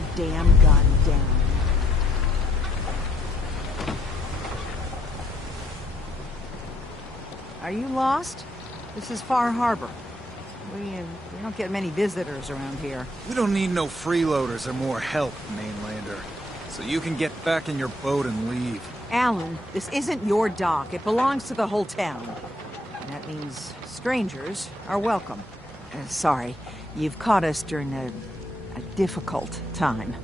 the damn gun down. Are you lost? This is Far Harbor. We don't get many visitors around here. We don't need no freeloaders or more help, mainlander. So you can get back in your boat and leave. Alan, this isn't your dock. It belongs to the whole town. That means strangers are welcome. Sorry, you've caught us during a difficult time.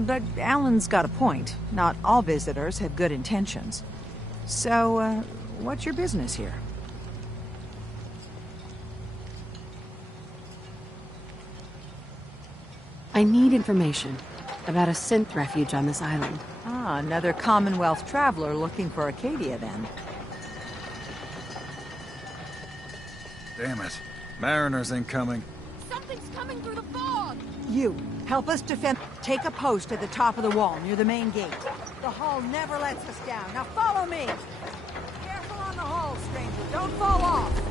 But Alan's got a point. Not all visitors have good intentions. So, what's your business here? I need information about a synth refuge on this island. Ah, another Commonwealth traveler looking for Acadia, then. Damn it. Mariners incoming. Something's coming through the fog! You, help us defend. Take a post at the top of the wall near the main gate. The hull never lets us down. Now follow me! Careful on the hull, stranger. Don't fall off.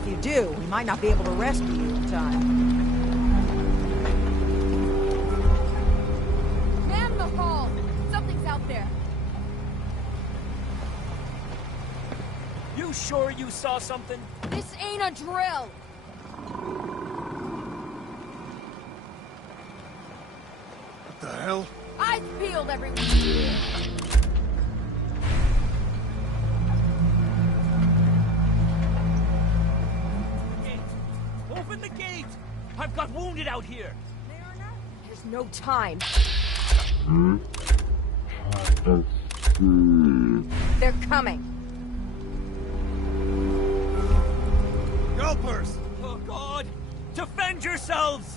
If you do, we might not be able to rescue you in time. Man the hull! Something's out there. You sure you saw something? This ain't a drill! What the hell? Eyes peeled, everyone! Gate! Open the gate! I've got wounded out here! There's no time. They're coming. Helpers! Oh, God! Defend yourselves!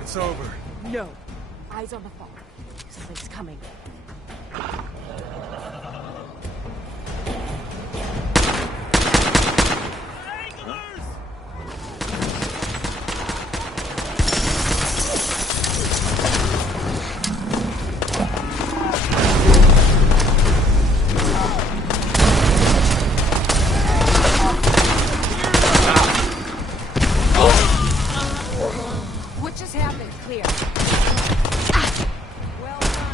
It's over. No. Eyes on the fog. Something's coming. What just happened? Clear. Well done.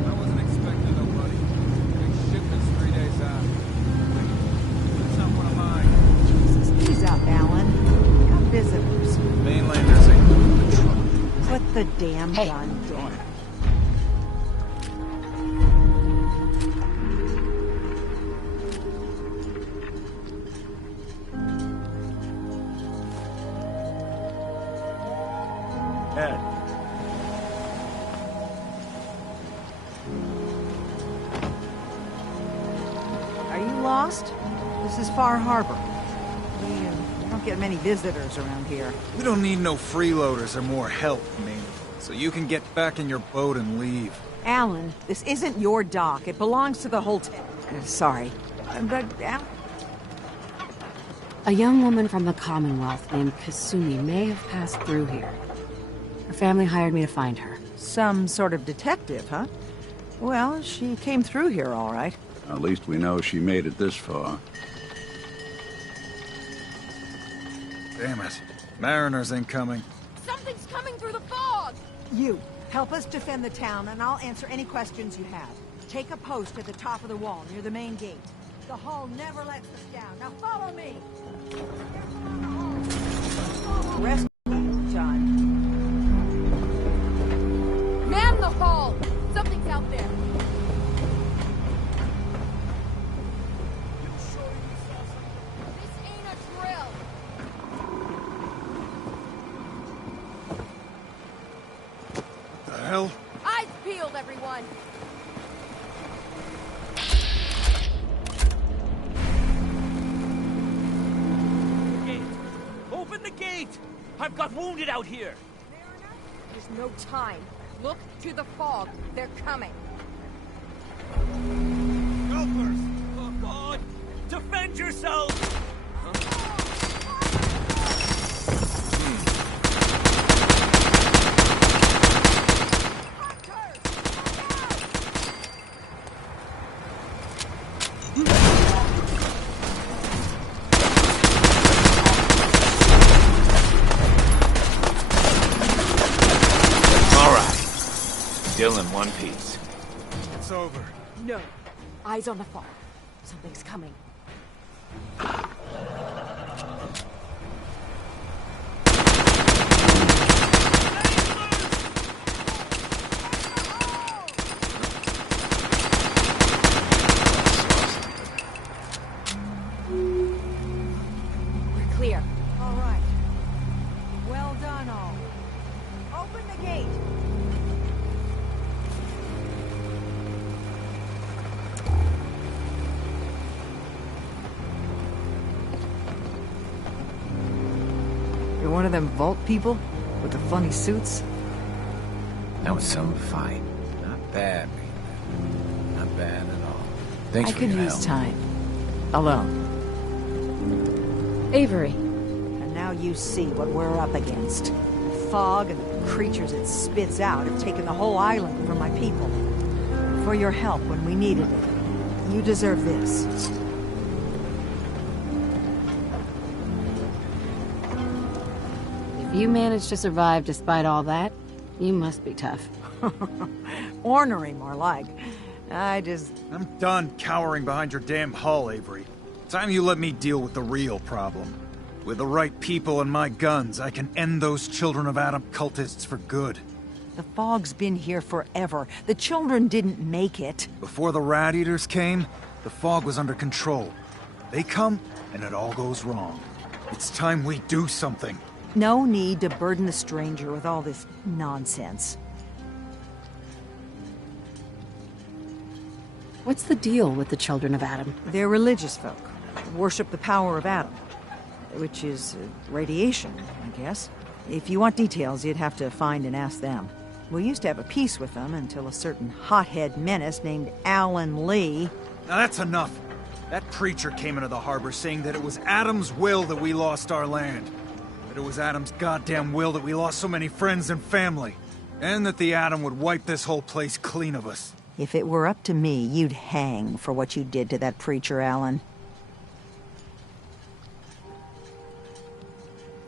I wasn't expecting nobody. Big shipment's 3 days out. That's not one of mine. Jesus, ease up, Alan. We got visitors. Mainlanders ain't doing the trouble. Put the damn gun down. Ed. Are you lost? This is Far Harbor. We get many visitors around here. We don't need no freeloaders or more help, Ming. So you can get back in your boat and leave. Alan, this isn't your dock. It belongs to the hotel. Sorry. But, A young woman from the Commonwealth named Kasumi may have passed through here. Her family hired me to find her. some sort of detective, huh? Well, she came through here all right. At least we know she made it this far. Damn it. Mariners incoming. Something's coming through the fog! You, help us defend the town, and I'll answer any questions you have. Take a post at the top of the wall, near the main gate. The hall never lets us down. Now follow me! Rest time. Man the hall! Something's out there! This ain't a drill! The hell? Eyes peeled, everyone! Gate! Open the gate! I've got wounded out here! There's no time. Look to the fog. They're coming. Helpers! Oh, God! Defend yourselves! Still in one piece. It's over. No. Eyes on the fog. Something's coming. We're clear. All right. Well done, all. Open the gate. You're one of them vault people with the funny suits? That was some fight. Not bad, man. Not bad at all. Thanks I for could your use help. time. Alone. Avery, And now you see what we're up against. The fog and the creatures it spits out have taken the whole island from my people. And for your help when we needed it, you deserve this. if you managed to survive despite all that, you must be tough. Ornery, more like. I'm done cowering behind your damn hull, Avery. Time you let me deal with the real problem. With the right people and my guns, I can end those Children of Adam cultists for good. The fog's been here forever. The children didn't make it. Before the Rat Eaters came, the fog was under control. They come, and it all goes wrong. It's time we do something. No need to burden the stranger with all this nonsense. What's the deal with the Children of Adam? They're religious folk. Worship the power of Adam. Which is radiation, I guess. If you want details, you'd have to find and ask them. We used to have a peace with them until a certain hothead menace named Alan Lee. Now that's enough. That preacher came into the harbor saying that it was Adam's will that we lost our land. That it was Adam's goddamn will that we lost so many friends and family. And that the Adam would wipe this whole place clean of us. If it were up to me, you'd hang for what you did to that preacher, Alan.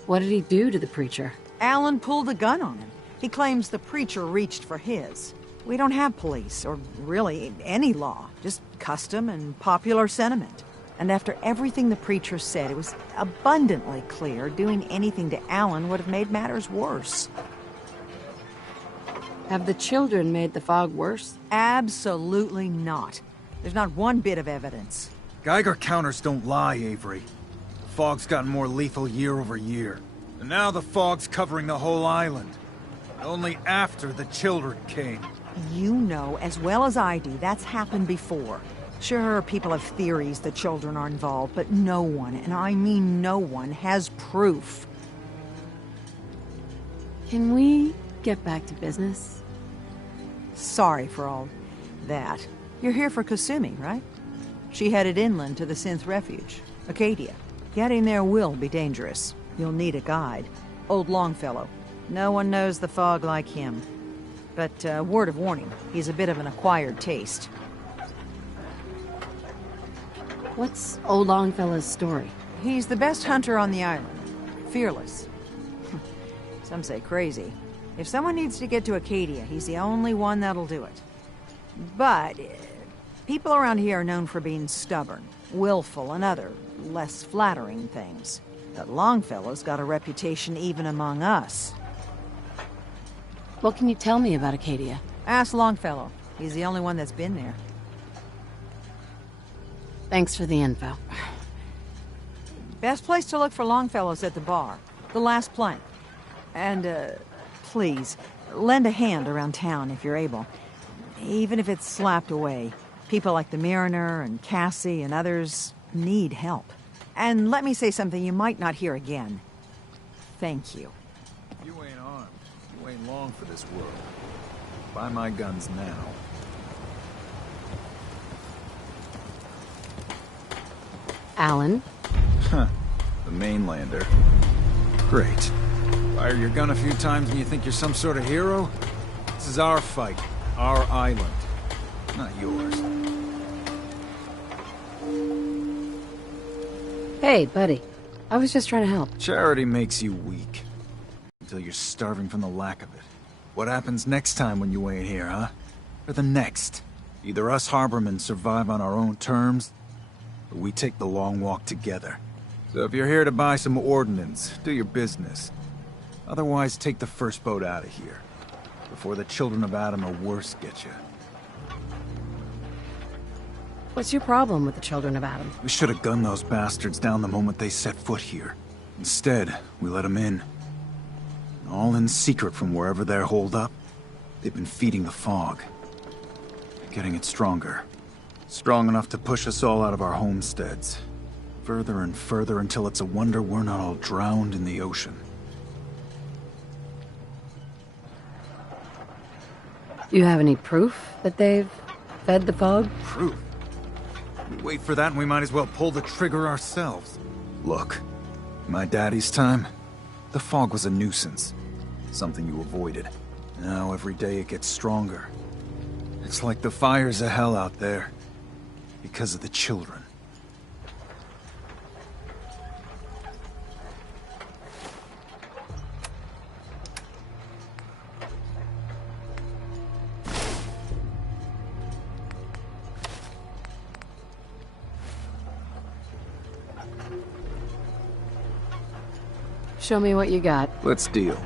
What did he do to the preacher? Alan pulled a gun on him. He claims the preacher reached for his. We don't have police, or really any law, just custom and popular sentiment. And after everything the preacher said, it was abundantly clear doing anything to Alan would have made matters worse. Have the children made the fog worse? Absolutely not. There's not one bit of evidence. Geiger counters don't lie, Avery. The fog's gotten more lethal year over year. And now the fog's covering the whole island. But only after the children came. You know as well as I do that's happened before. Sure, people have theories that children are involved, but no one, and I mean no one, has proof. Can we get back to business? Sorry for all that. You're here for Kasumi, right? She headed inland to the Synth Refuge, Acadia. Getting there will be dangerous. You'll need a guide. Old Longfellow. No one knows the fog like him. But, word of warning, he's a bit of an acquired taste. What's old Longfellow's story? He's the best hunter on the island. Fearless. Some say crazy. If someone needs to get to Acadia, he's the only one that'll do it. But people around here are known for being stubborn, willful, and other, less flattering things. But Longfellow's got a reputation even among us. What can you tell me about Acadia? Ask Longfellow. He's the only one that's been there. Thanks for the info. Best place to look for Longfellow's at the bar. The last plank. And, please, lend a hand around town if you're able. Even if it's slapped away. People like the Mariner and Cassie and others need help. And let me say something you might not hear again. Thank you. You ain't armed. You ain't long for this world. Buy my guns now. Alan? Huh. The mainlander. Great. Fire your gun a few times and you think you're some sort of hero? This is our fight. Our island. Not yours. Hey, buddy. I was just trying to help. Charity makes you weak. Until you're starving from the lack of it. What happens next time when you ain't here, huh? Or the next? Either us harbormen survive on our own terms, or we take the long walk together. So if you're here to buy some ordnance, do your business. Otherwise, take the first boat out of here. Before the children of Adam or worse get you. What's your problem with the children of Adam? We should have gunned those bastards down the moment they set foot here. Instead, we let them in. All in secret from wherever they're holed up. They've been feeding the fog. Getting it stronger. Strong enough to push us all out of our homesteads. Further and further until it's a wonder we're not all drowned in the ocean. You have any proof that they've fed the fog? Proof? We wait for that and we might as well pull the trigger ourselves. Look, in my daddy's time, the fog was a nuisance. Something you avoided. Now every day it gets stronger. It's like the fires of hell out there. Because of the children. Show me what you got. Let's deal.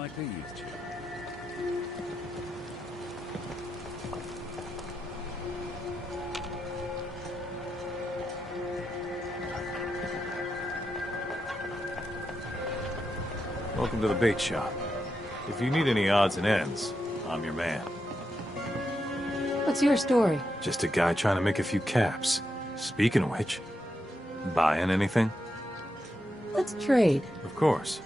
like they used to. Welcome to the bait shop. If you need any odds and ends, I'm your man. What's your story? Just a guy trying to make a few caps. Speaking of which, buying anything? Let's trade. Of course.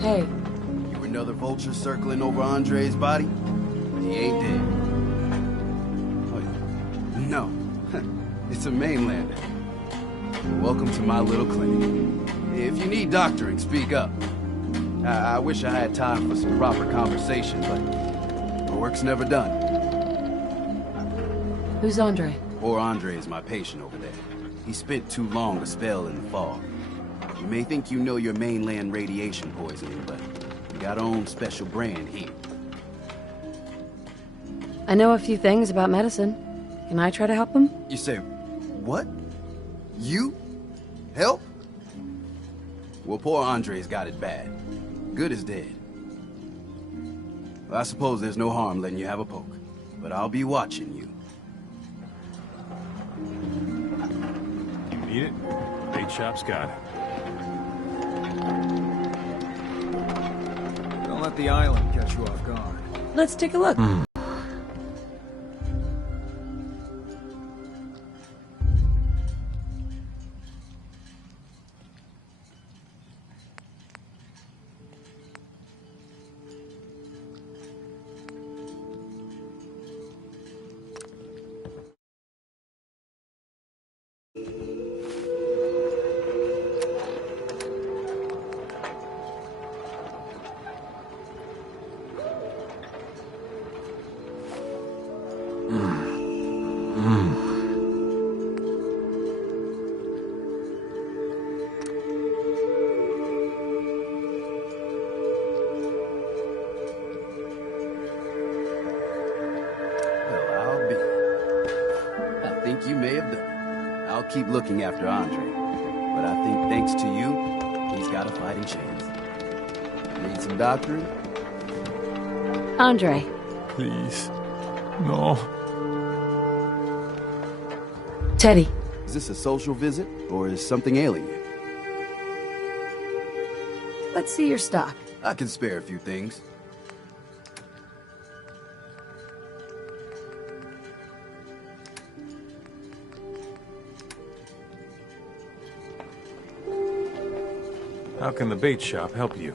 Hey, You another vulture circling over Andre's body? He ain't dead. Oh, no, it's a mainlander. Welcome to my little clinic. If you need doctoring, speak up. I wish I had time for some proper conversation, but my work's never done. who's Andre? Poor Andre is my patient over there. He spent too long a spell in the fog. You may think you know your mainland radiation poisoning, but we got our own special brand here. I know a few things about medicine. Can I try to help him? You say, what? You? Help? Well, poor Andre's got it bad. Good as dead. Well, I suppose there's no harm letting you have a poke, but I'll be watching you. You need it? Bait shop's got it. Don't let the island catch you off guard. Let's take a look. You may have done it. I'll keep looking after Andre, but I think thanks to you, he's got a fighting chance. Need some doctoring? Andre, Please. No. Teddy, Is this a social visit, or is something ailing you? let's see your stock. I can spare a few things. How can the bait shop help you?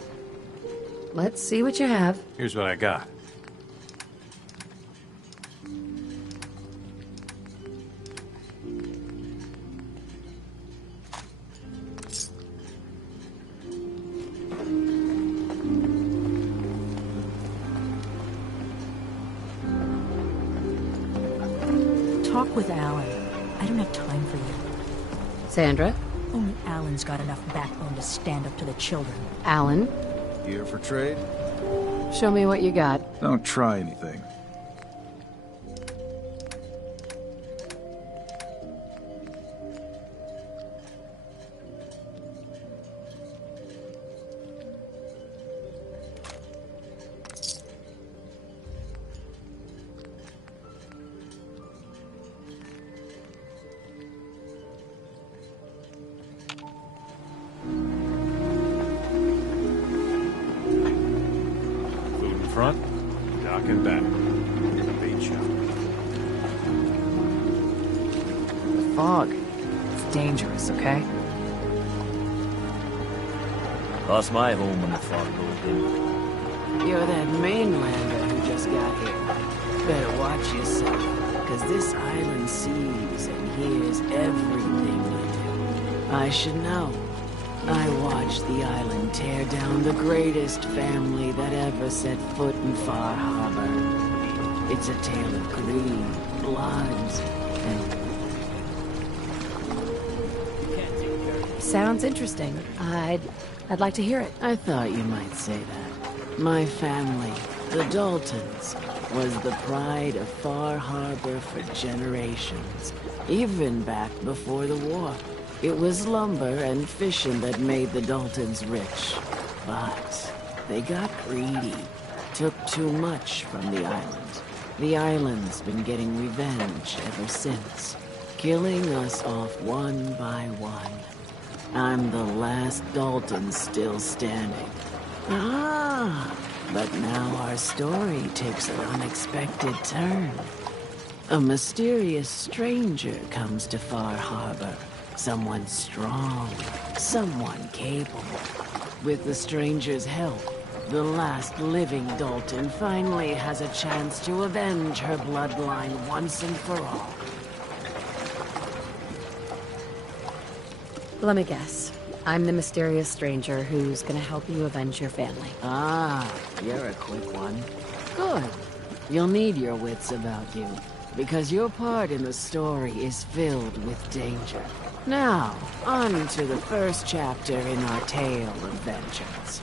Let's see what you have. Here's what I got. Talk with Alan. I don't have time for you. Sandra? Only Alan's got enough backbone to stand up to the children. Alan? Here for trade? Show me what you got. Don't try anything. Food in front, dock in back. Bait shop. The fog. It's dangerous, okay? Lost my home when the fog rolled in. You're that mainlander who just got here. Better watch yourself, because this island sees and hears everything you do. I should know. I watched the island tear down the greatest family that ever set foot in Far Harbor. It's a tale of greed, blood, and... Sounds interesting. I'd like to hear it. I thought you might say that. My family, the Daltons, was the pride of Far Harbor for generations, even back before the war. It was lumber and fishing that made the Daltons rich. But they got greedy, took too much from the island. The island's been getting revenge ever since, killing us off one by one. I'm the last Dalton still standing. But now our story takes an unexpected turn. A mysterious stranger comes to Far Harbor. Someone strong, someone capable. With the stranger's help, the last living Dalton finally has a chance to avenge her bloodline once and for all. Let me guess. I'm the mysterious stranger who's gonna help you avenge your family. You're a quick one. Good. You'll need your wits about you, because your part in the story is filled with danger. Now, on to the first chapter in our tale of vengeance.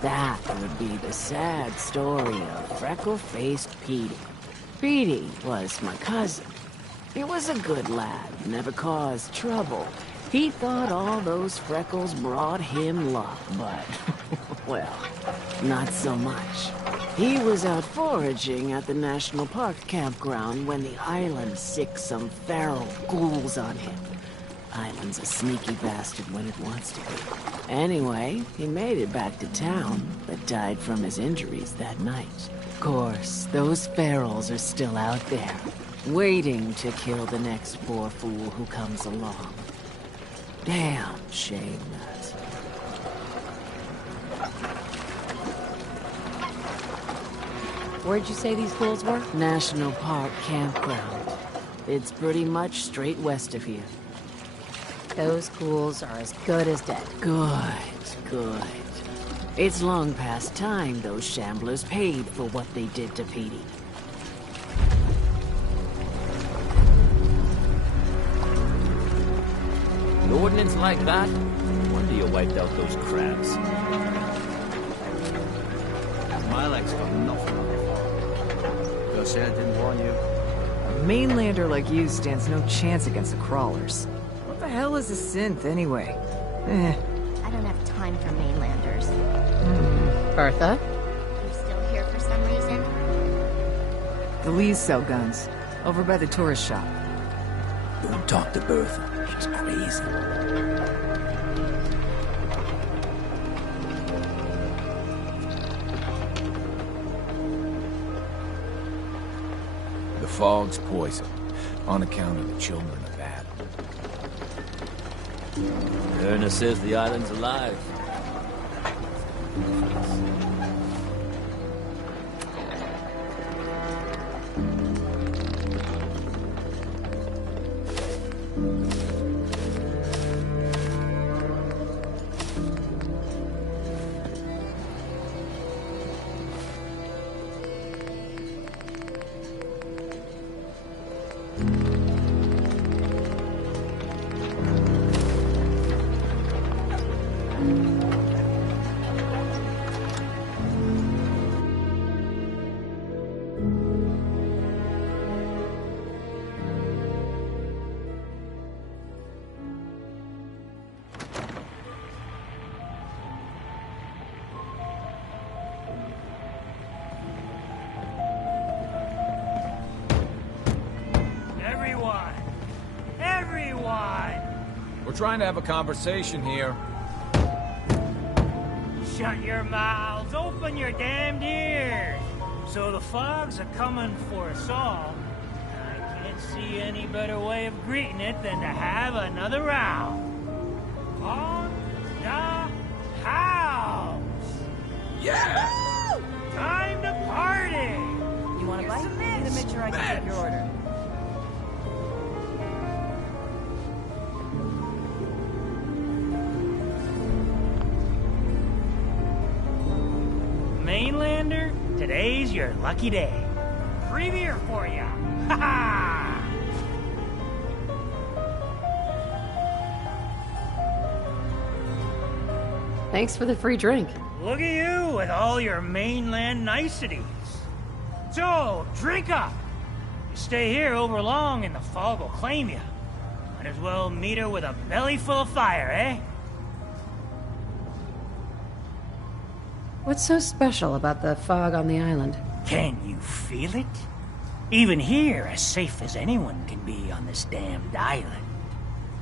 That would be the sad story of freckle-faced Petey. Petey was my cousin. He was a good lad, never caused trouble. He thought all those freckles brought him luck, but, well, not so much. He was out foraging at the National Park campground when the island sicked some feral ghouls on him. Island's a sneaky bastard when it wants to be. Anyway, he made it back to town, but died from his injuries that night. Of course, those ferals are still out there, waiting to kill the next poor fool who comes along. Damn shame, that. Where'd you say these ghouls were? National Park campground. It's pretty much straight west of here. Those ghouls are as good as dead. Good. It's long past time those shamblers paid for what they did to Petey. An ordinance like that? Wonder you wiped out those crabs. My legs got nothing on the Go say I didn't warn you. A mainlander like you stands no chance against the crawlers. What the hell is a synth, anyway? I don't have time for mainlanders. Bertha? You still here for some reason? The Lees sell guns. Over by the tourist shop. Don't talk to Bertha. She's crazy. The fog's poison, on account of the children of Adam. Erna says the island's alive. We're trying to have a conversation here. Shut your mouths, open your damned ears. So the fogs are coming for us all. I can't see any better way of greeting it than to have another round. On the house! Yeah! Woo! Time to party! You want a bite? I need to make sure I can take your order. Mainlander, today's your lucky day. Free beer for ya! Ha ha! Thanks for the free drink. Look at you with all your mainland niceties. So, drink up. You stay here over long and the fog will claim you. Might as well meet her with a belly full of fire, eh? What's so special about the fog on the island? Can you feel it? Even here, as safe as anyone can be on this damned island.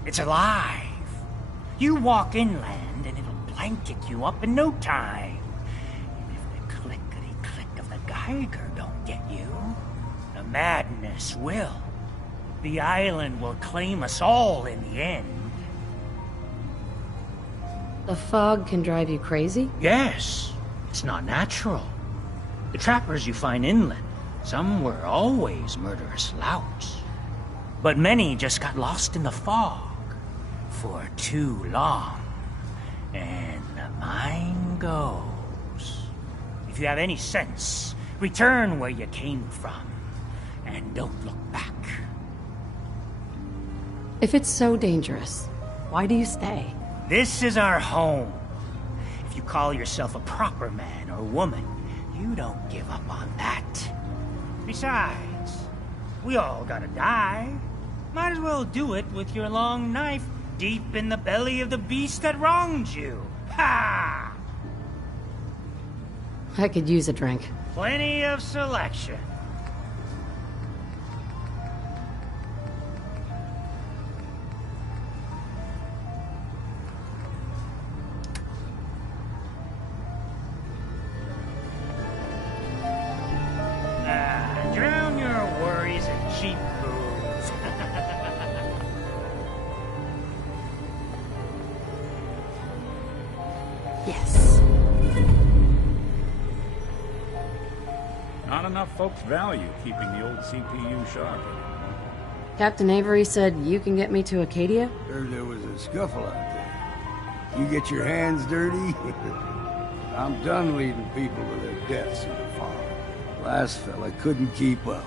It's alive. You walk inland and it'll blanket you up in no time. And if the clickety-click of the Geiger don't get you, the madness will. The island will claim us all in the end. The fog can drive you crazy? Yes. It's not natural. The trappers you find inland, some were always murderous louts. But many just got lost in the fog for too long. And the mind goes. If you have any sense, return where you came from. And don't look back. If it's so dangerous, why do you stay? This is our home. If you call yourself a proper man or woman, you don't give up on that. Besides, we all gotta die. Might as well do it with your long knife deep in the belly of the beast that wronged you. Ha! I could use a drink. Plenty of selection. Drown your worries in cheap booze. Yes. Not enough folks value keeping the old CPU sharp. Captain Avery said you can get me to Acadia? Heard there was a scuffle out there. You get your hands dirty? I'm done leading people to their deaths in the fog. Last fella couldn't keep up.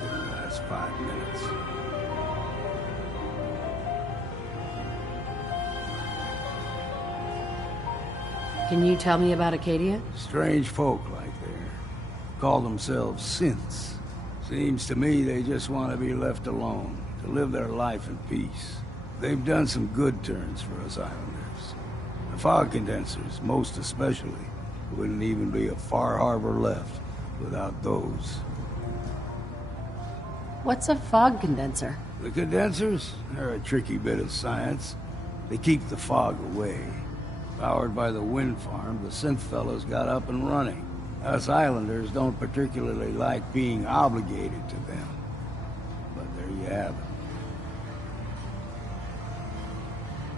Didn't last 5 minutes. Can you tell me about Acadia? Strange folk like there. Call themselves synths. Seems to me they just want to be left alone, to live their life in peace. They've done some good turns for us islanders. The fog condensers, most especially, wouldn't even be a Far Harbor left without those. What's a fog condenser? The condensers? They're a tricky bit of science. They keep the fog away. Powered by the wind farm, the synth fellows got up and running. Us islanders don't particularly like being obligated to them. But there you have it.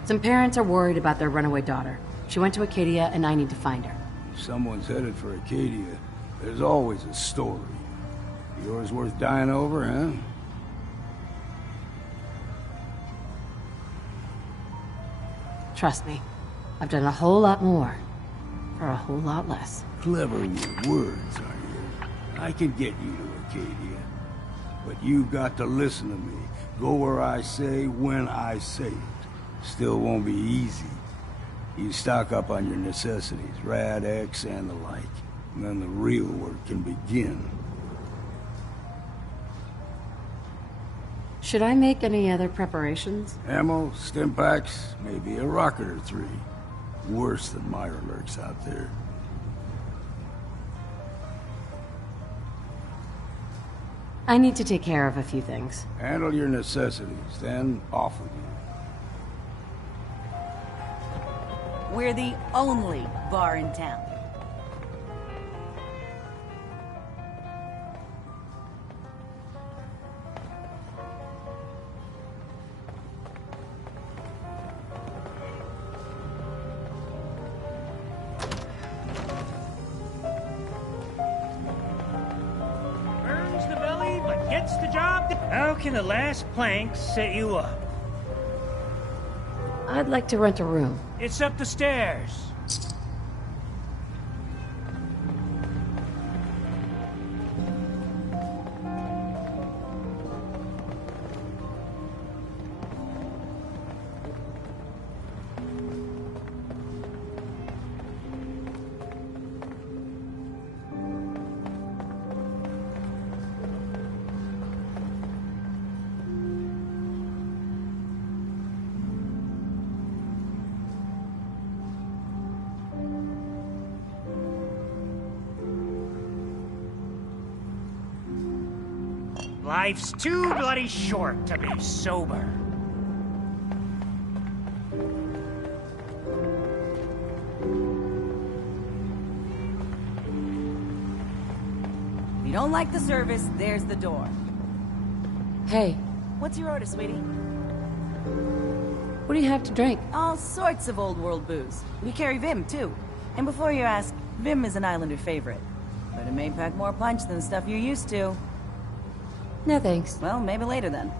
Some parents are worried about their runaway daughter. She went to Acadia and I need to find her. If someone's headed for Acadia, there's always a story. Yours worth dying over, huh? Trust me, I've done a whole lot more for a whole lot less. Clever with words, are you? I can get you to Acadia. But you've got to listen to me. Go where I say, when I say it. Still won't be easy. You stock up on your necessities, Rad X and the like. And then the real work can begin. Should I make any other preparations? Ammo, stim packs, maybe a rocket or three. Worse than Myra lurks out there. I need to take care of a few things. Handle your necessities, then off with you. We're the only bar in town. Burns the belly, but gets the job done. How can the last plank set you up? I'd like to rent a room. It's up the stairs. Life's too bloody short to be sober. If you don't like the service, there's the door. Hey, What's your order, sweetie? what do you have to drink? All sorts of old world booze. We carry Vim, too. And before you ask, Vim is an Islander favorite. But it may pack more punch than the stuff you're used to. No thanks. Well, maybe later then.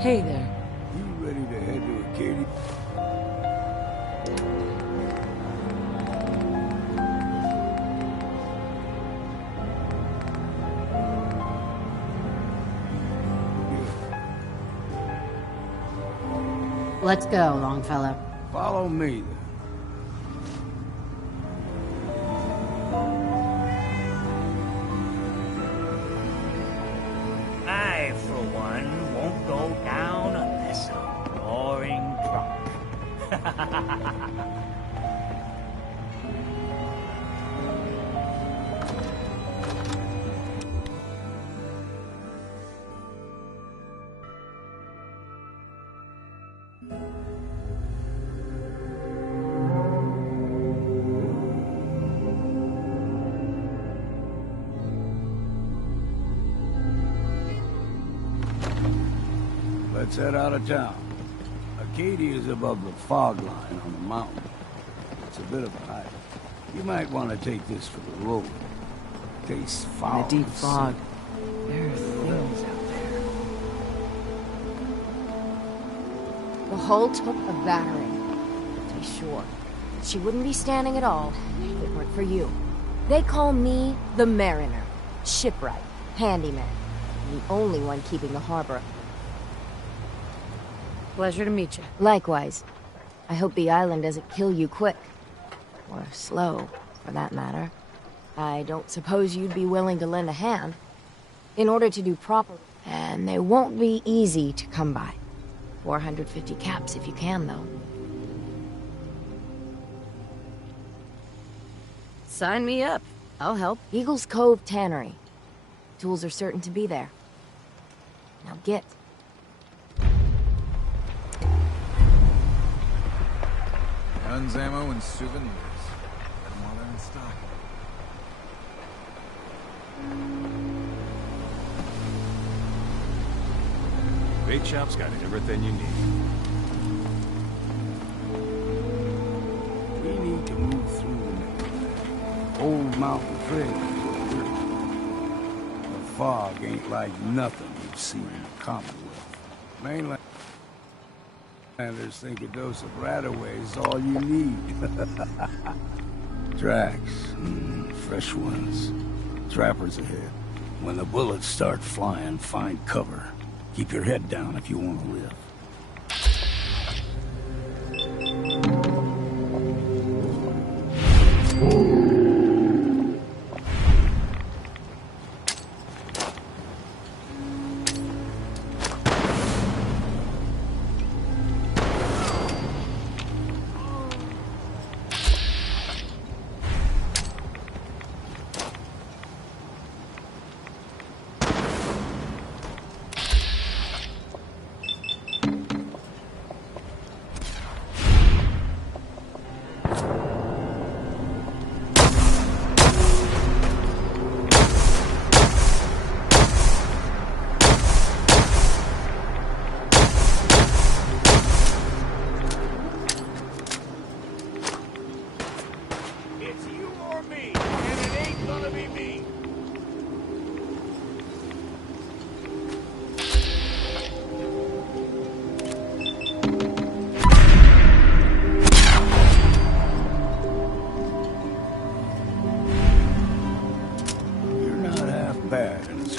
Hey there. You ready to head to Acadia? Let's go, Longfellow. Follow me, then. I, for one, won't go down unless I'm roaring drunk. Let's head out of town. Acadia is above the fog line on the mountain. It's a bit of a hike. You might want to take this for the road. Tastes foul. The deep and fog. sick. There are things out there. The hull took a battering, to be sure. But she wouldn't be standing at all if it weren't for you. They call me the Mariner, shipwright, handyman, the only one keeping the harbor. Pleasure to meet you. Likewise. I hope the island doesn't kill you quick. Or slow, for that matter. I don't suppose you'd be willing to lend a hand. In order to do proper... And they won't be easy to come by. 450 caps if you can, though. Sign me up. I'll help. Eagle's Cove Tannery. Tools are certain to be there. Now get. Guns, ammo, and souvenirs. Got them all in stock. Bait shop's got everything you need. We need to move through the main. Old mountain trail is what we're doing. The fog ain't like nothing you've seen in the Commonwealth. Mainlanders think a dose of Radaway is all you need. Tracks, fresh ones. Trappers ahead. When the bullets start flying, find cover. Keep your head down if you want to live.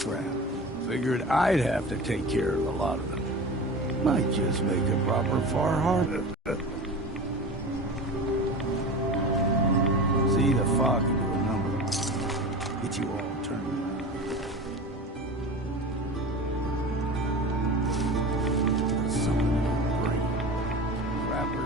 scrap. Figured I'd have to take care of a lot of them. Might just make a proper far harder. See, the fog can do a number. Get you all turned around. There's something in your brain. Rapper.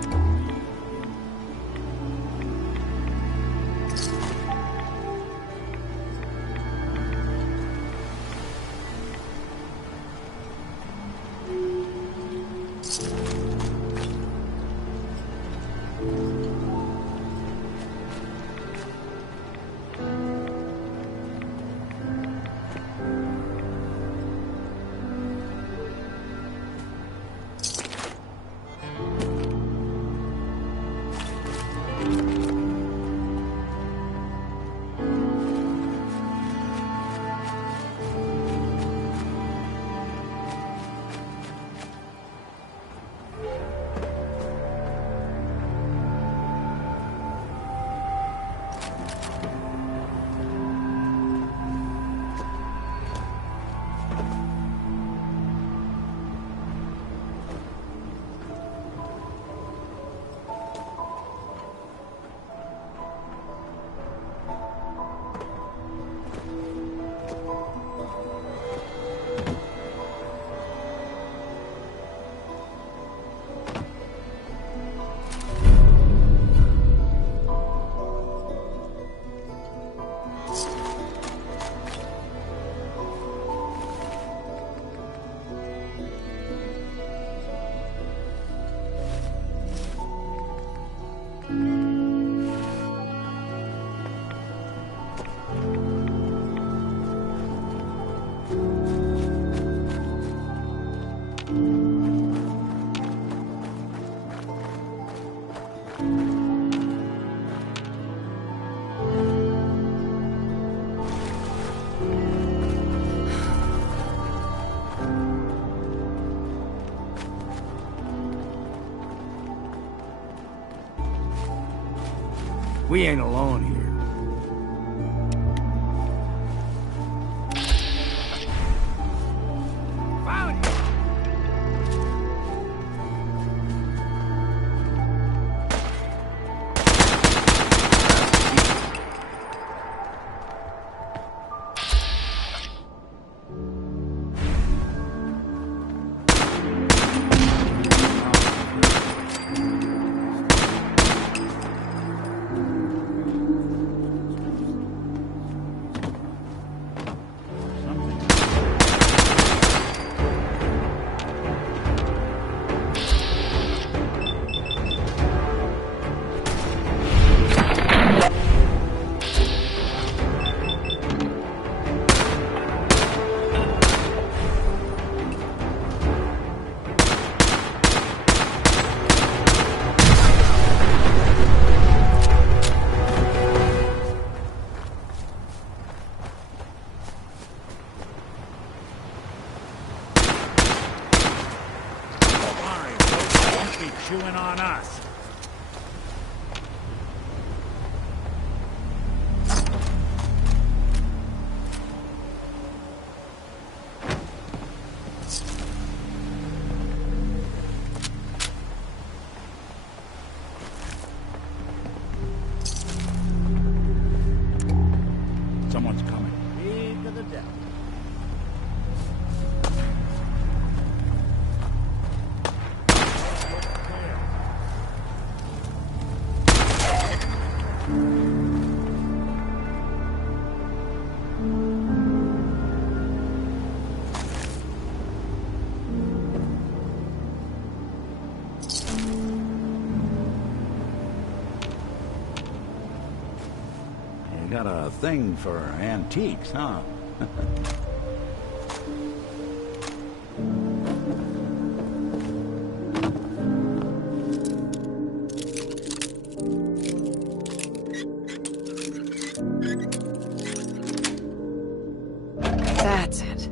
We ain't alone here. Chewing on us. Someone's coming. Lead to the devil. Got a thing for antiques, huh? That's it.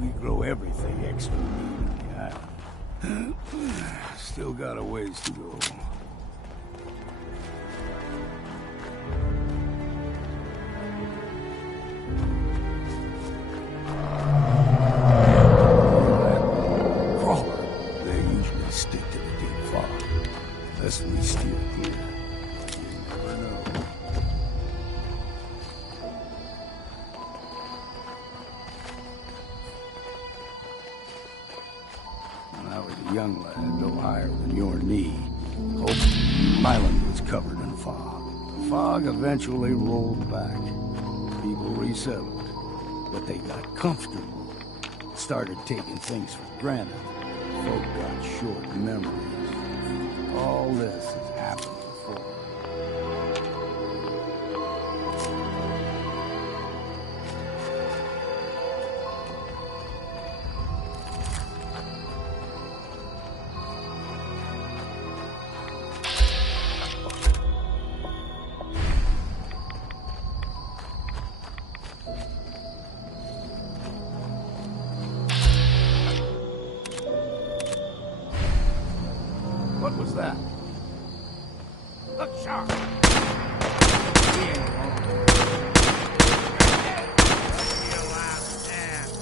We grow everything extra meat on the island. Still got a ways to go. Crawler, they usually stick to the deep fog. Unless we steer clear. You never know. When I was a young lad, no higher than your knee, Hope Island was covered in fog. The fog eventually rolled back. People resettled, but they got comfortable. Started taking things for granted. Folk got short memories. All this has happened before. What was that? Look sharp! We ain't alone. That'll be your last chance.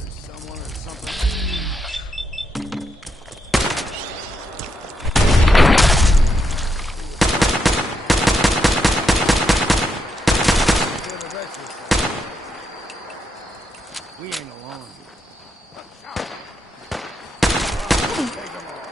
There's someone or something. We ain't alone. Look sharp. Take them all.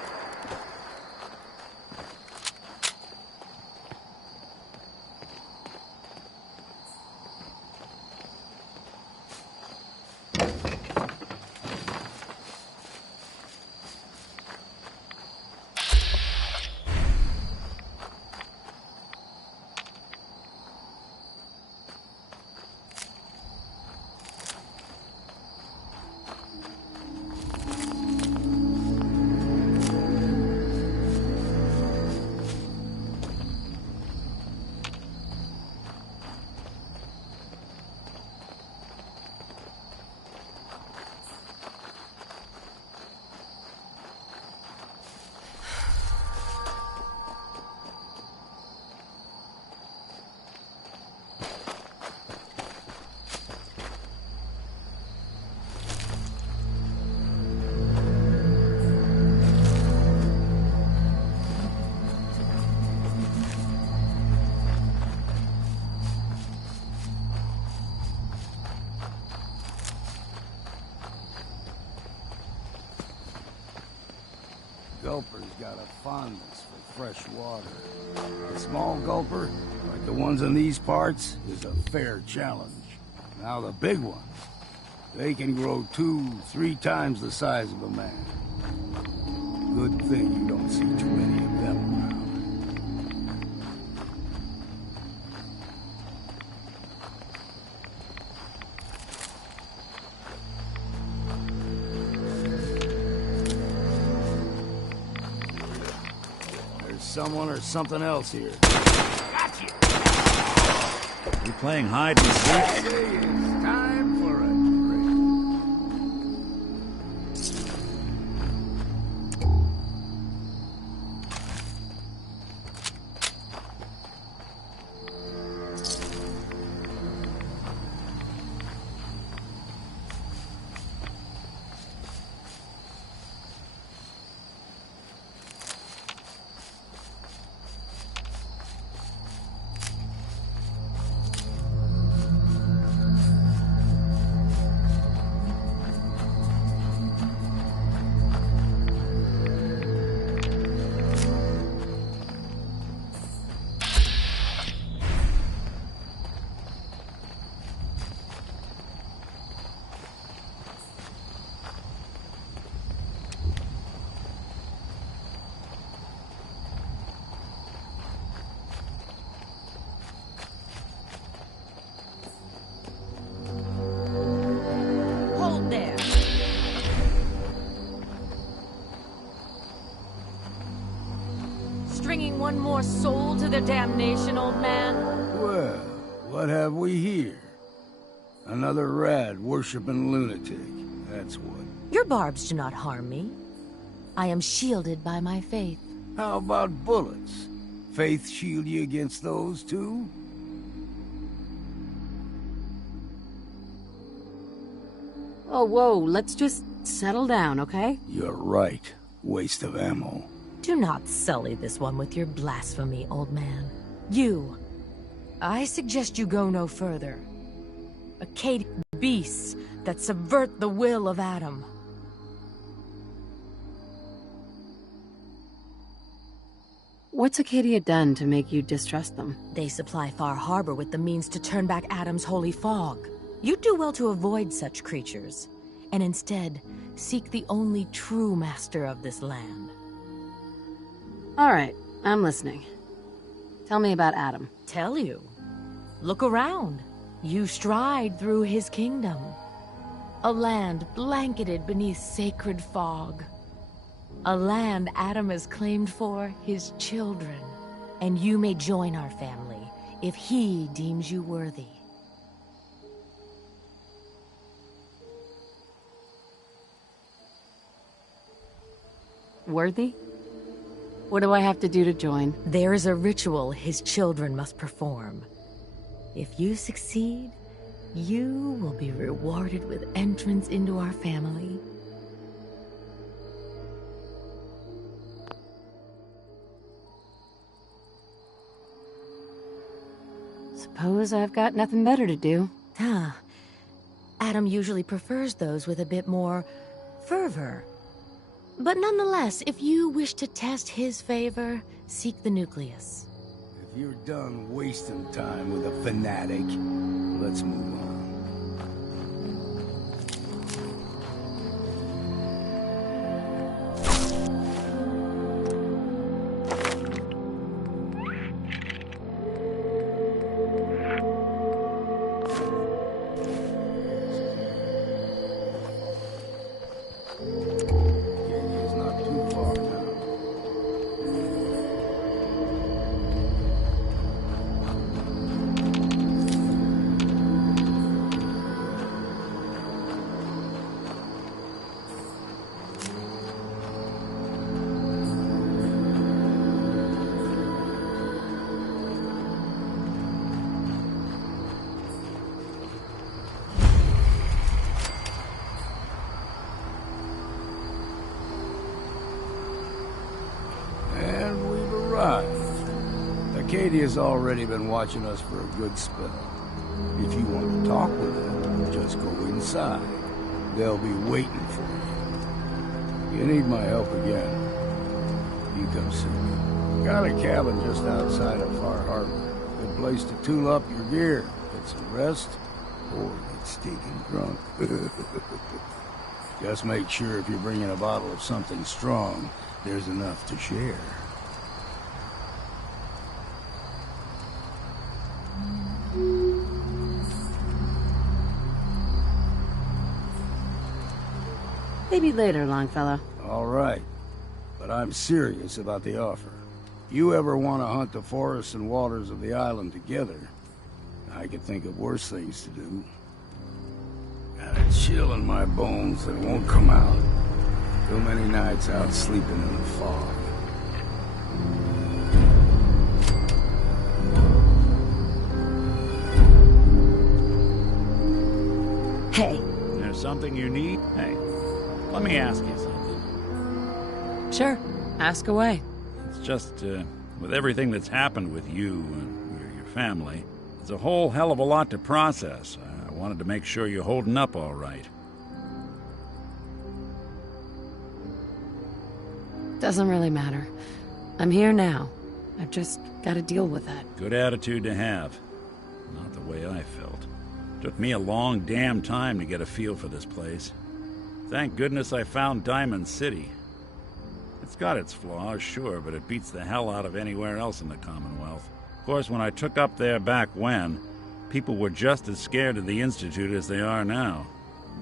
Gulper's got a fondness for fresh water. A small gulper, like the ones in these parts, is a fair challenge. Now the big ones, they can grow 2-3 times the size of a man. Good thing you don't see too many of them around. Someone or something else here. Got you! You playing hide and seek? It's time for a more soul to their damnation, old man? Well, what have we here? Another rad-worshipping lunatic, that's what. Your barbs do not harm me. I am shielded by my faith. How about bullets? Faith shield you against those, too? Oh, whoa, let's just settle down, okay? You're right. Waste of ammo. Do not sully this one with your blasphemy, old man. You. I suggest you go no further. Acadian beasts that subvert the will of Adam. What's Acadia done to make you distrust them? They supply Far Harbor with the means to turn back Adam's holy fog. You'd do well to avoid such creatures, and instead seek the only true master of this land. Alright, I'm listening. Tell me about Adam. Tell you? Look around. You stride through his kingdom. A land blanketed beneath sacred fog. A land Adam has claimed for his children. And you may join our family if he deems you worthy. Worthy? What do I have to do to join? There is a ritual his children must perform. If you succeed, you will be rewarded with entrance into our family. Suppose I've got nothing better to do. Adam usually prefers those with a bit more fervor. But nonetheless, if you wish to test his favor, seek the nucleus. If you're done wasting time with a fanatic, let's move on. Acadia's already been watching us for a good spell. If you want to talk with them, just go inside. They'll be waiting for you. You need my help again, you come see me. Got a cabin just outside of Far Harbor. Good place to tool up your gear, get some rest, or get stinking drunk. Just make sure if you're bringing a bottle of something strong, there's enough to share. Maybe later, Longfellow. All right. But I'm serious about the offer. You ever want to hunt the forests and waters of the island together, I could think of worse things to do. Got a chill in my bones that won't come out. Too many nights out sleeping in the fog. Hey. There's something you need? Hey, let me ask you something. Sure. Ask away. It's just, with everything that's happened with you and your family, it's a whole hell of a lot to process. I wanted to make sure you're holding up all right. Doesn't really matter. I'm here now. I've just got to deal with that. Good attitude to have. Not the way I felt. Took me a long damn time to get a feel for this place. Thank goodness I found Diamond City. It's got its flaws, sure, but it beats the hell out of anywhere else in the Commonwealth. Of course, when I took up there back when, people were just as scared of the Institute as they are now.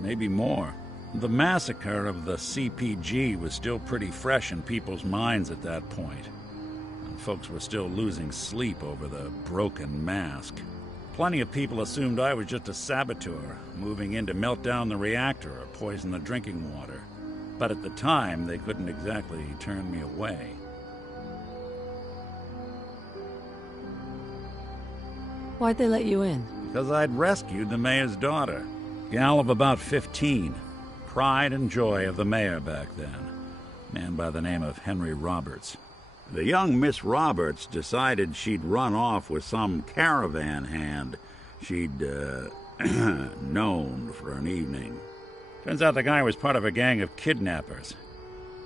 Maybe more. The massacre of the CPG was still pretty fresh in people's minds at that point. folks were still losing sleep over the broken mask. Plenty of people assumed I was just a saboteur, moving in to melt down the reactor or poison the drinking water. But at the time, they couldn't exactly turn me away. Why'd they let you in? Because I'd rescued the mayor's daughter. Gal of about 15. Pride and joy of the mayor back then. Man by the name of Henry Roberts. The young Miss Roberts decided she'd run off with some caravan hand she'd, known for an evening. Turns out the guy was part of a gang of kidnappers.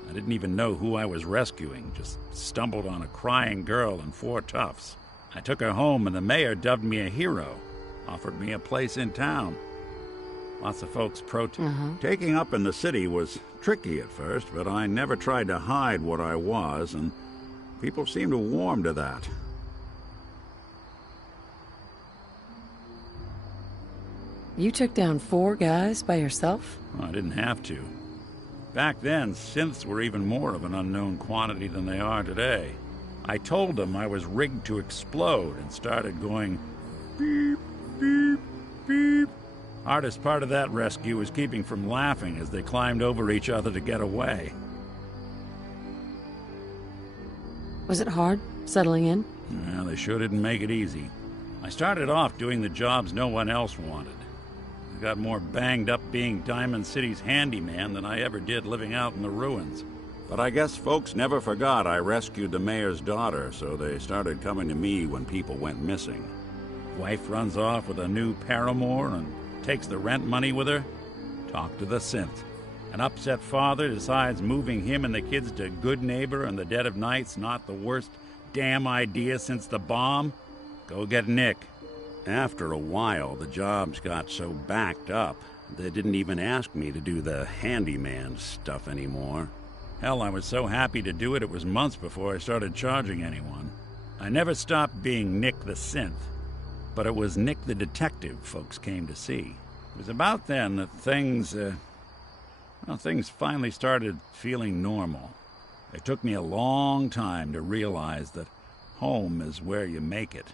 I didn't even know who I was rescuing, just stumbled on a crying girl and 4 toughs. I took her home and the mayor dubbed me a hero, offered me a place in town. Lots of folks protested. Taking up in the city was tricky at first, but I never tried to hide what I was, and people seemed to warm to that. You took down 4 guys by yourself? Well, I didn't have to. Back then, synths were even more of an unknown quantity than they are today. I told them I was rigged to explode and started going beep, beep, beep. Hardest part of that rescue was keeping from laughing as they climbed over each other to get away. Was it hard, settling in? Well, they sure didn't make it easy. I started off doing the jobs no one else wanted. I got more banged up being Diamond City's handyman than I ever did living out in the ruins. But I guess folks never forgot I rescued the mayor's daughter, so they started coming to me when people went missing. Wife runs off with a new paramour and takes the rent money with her. Talk to the synth. An upset father decides moving him and the kids to Good Neighbor in the dead of night's not the worst damn idea since the bomb. Go get Nick. After a while, the jobs got so backed up, they didn't even ask me to do the handyman stuff anymore. Hell, I was so happy to do it, it was months before I started charging anyone. I never stopped being Nick the Synth, but it was Nick the Detective folks came to see. It was about then that things finally started feeling normal. It took me a long time to realize that home is where you make it.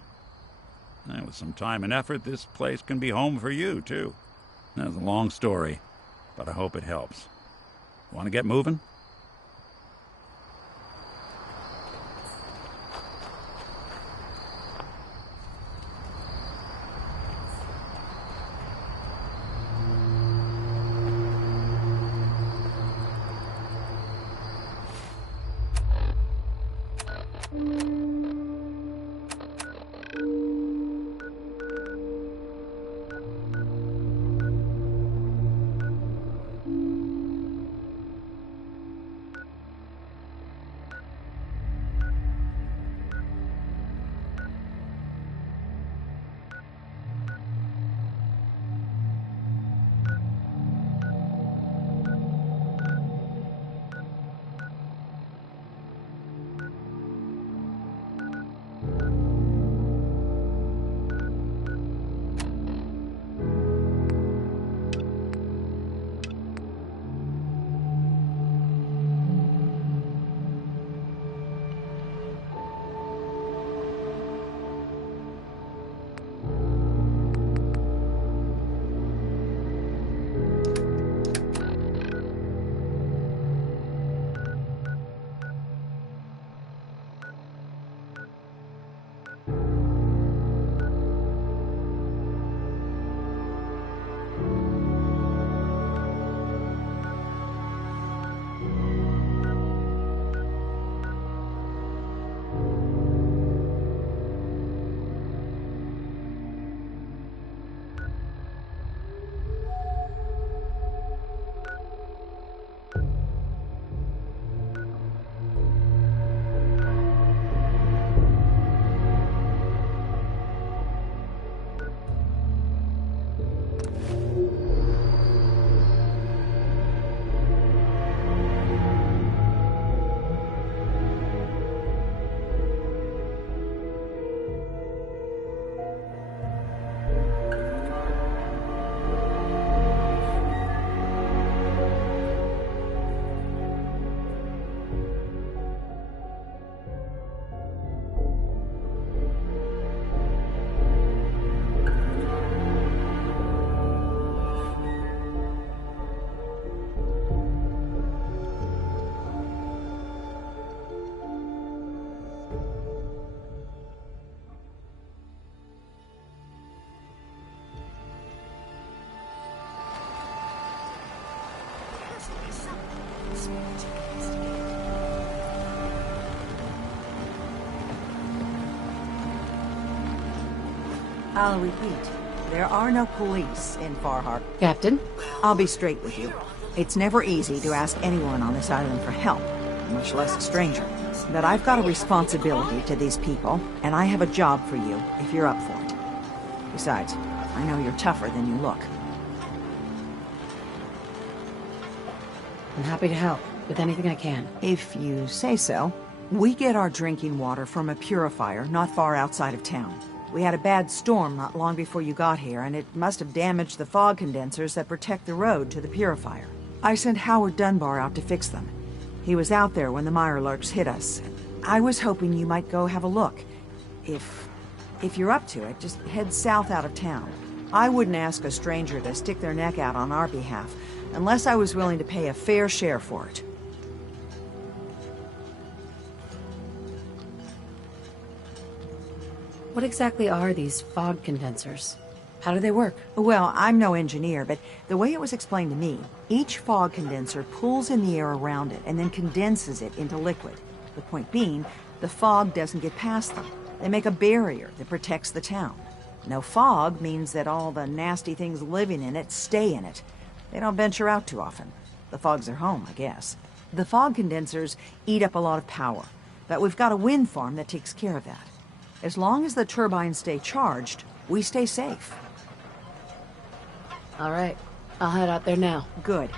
And with some time and effort, this place can be home for you, too. That's a long story, but I hope it helps. Want to get moving? I'll repeat. There are no police in Far Harbor. Captain? I'll be straight with you. It's never easy to ask anyone on this island for help, much less a stranger. But I've got a responsibility to these people, and I have a job for you, if you're up for it. Besides, I know you're tougher than you look. I'm happy to help, with anything I can. If you say so. We get our drinking water from a purifier not far outside of town. We had a bad storm not long before you got here, and it must have damaged the fog condensers that protect the road to the purifier. I sent Howard Dunbar out to fix them. He was out there when the Mirelurks hit us. I was hoping you might go have a look. If you're up to it, just head south out of town. I wouldn't ask a stranger to stick their neck out on our behalf, unless I was willing to pay a fair share for it. What exactly are these fog condensers? How do they work? Well, I'm no engineer, but the way it was explained to me, each fog condenser pulls in the air around it and then condenses it into liquid. The point being, the fog doesn't get past them. They make a barrier that protects the town. No fog means that all the nasty things living in it stay in it. They don't venture out too often. The fog's their home, I guess. The fog condensers eat up a lot of power, but we've got a wind farm that takes care of that. As long as the turbines stay charged, we stay safe. All right. I'll head out there now. Good.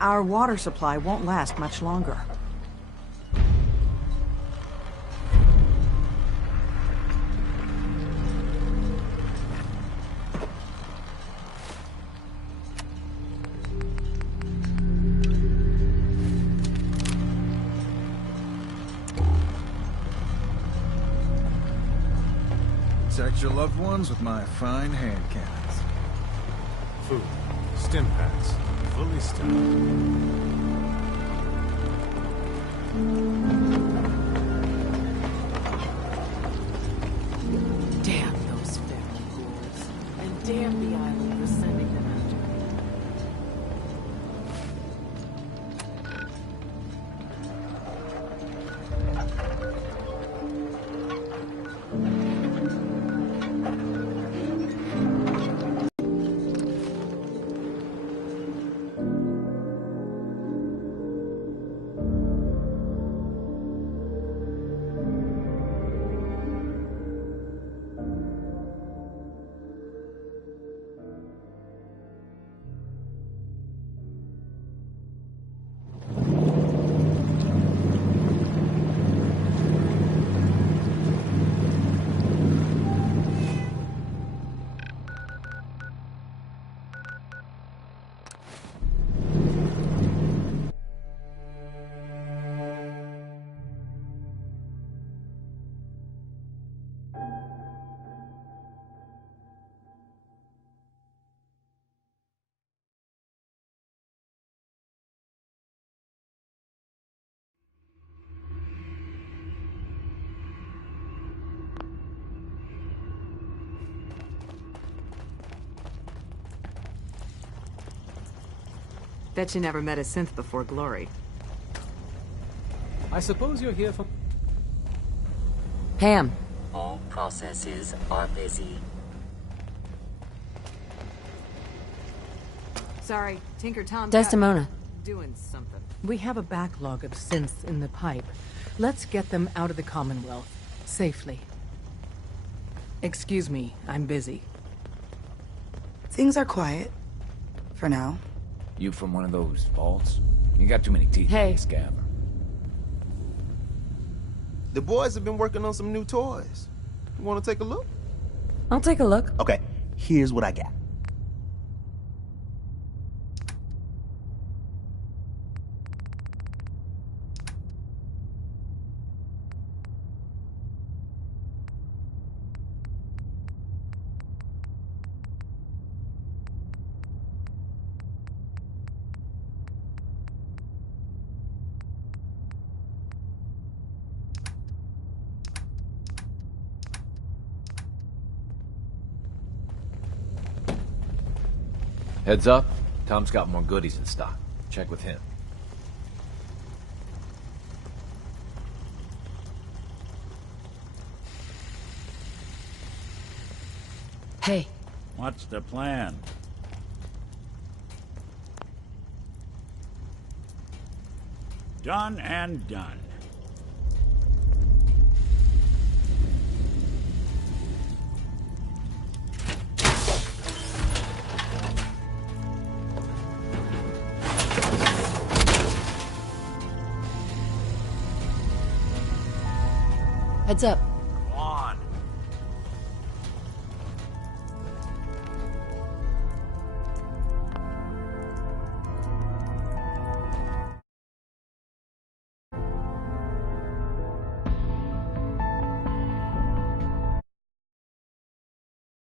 Our water supply won't last much longer. Protect your loved ones with my fine hand cannons. Food. Stim packs. Fully stimmed. Damn those family ghouls. And damn the island for sending them after me. Bet you never met a synth before Glory. I suppose you're here for... Pam. All processes are busy. Sorry, Tinker Tom Desdemona. doing something. We have a backlog of synths in the pipe. Let's get them out of the Commonwealth, safely. Excuse me, I'm busy. Things are quiet. For now. You from one of those vaults? You got too many teeth Hey. in this cavern. The boys have been working on some new toys. You want to take a look? I'll take a look. Okay, here's what I got. Heads up, Tom's got more goodies in stock. Check with him. Hey. What's the plan? Done and done. Heads up.